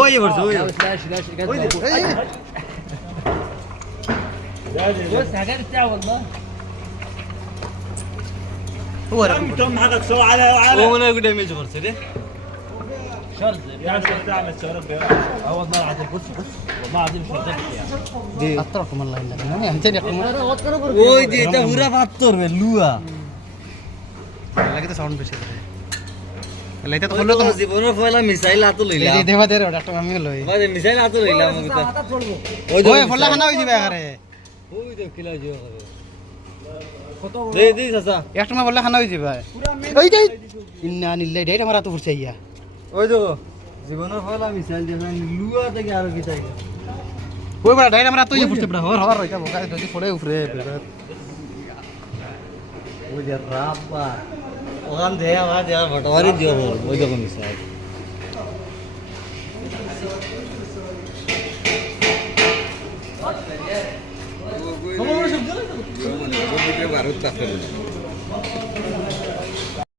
ওই বলছো ওই كم حقك سو على ও মনে হয় ড্যামেজ করছে রে شرط تعمل شرط اه والله العظيم بص والله العظيم شرطك دي اتركم الله الا يعني انت يقوم ওই যে এটা পুরা পাথর বে লুয়া লাগে তো সাউন্ড বেশি করে লাইটা তো হলো তো জীবনের পয়লা মিসাইল আতো লইলা এই দেবা দে রে একটা আমি লই বাজে মিসাইল আতো লইলা আমাকে তো ওই ফলা খানা হই যাবে আরে ওই তো কিলা জিও করে দে দে চাচা একটা মা বললে খানা হই যাবে ওই যে ইন্না নিল্লাই ডাইটা মারা তো ফুরছে ইয়া ওই তো জীবনের পয়লা মিসাইল দিয়ে লুয়া থেকে আর কি চাই ওই বড় ডাইটা মারা তো ইয়া ফুরছে বড় হর রইতা বকা যদি পড়ে উপরে ওই যে রাব্বা ওখান থেকে আমার যার ভটওয়ারি দিও বল ওই দেখো মিসাইল ভারত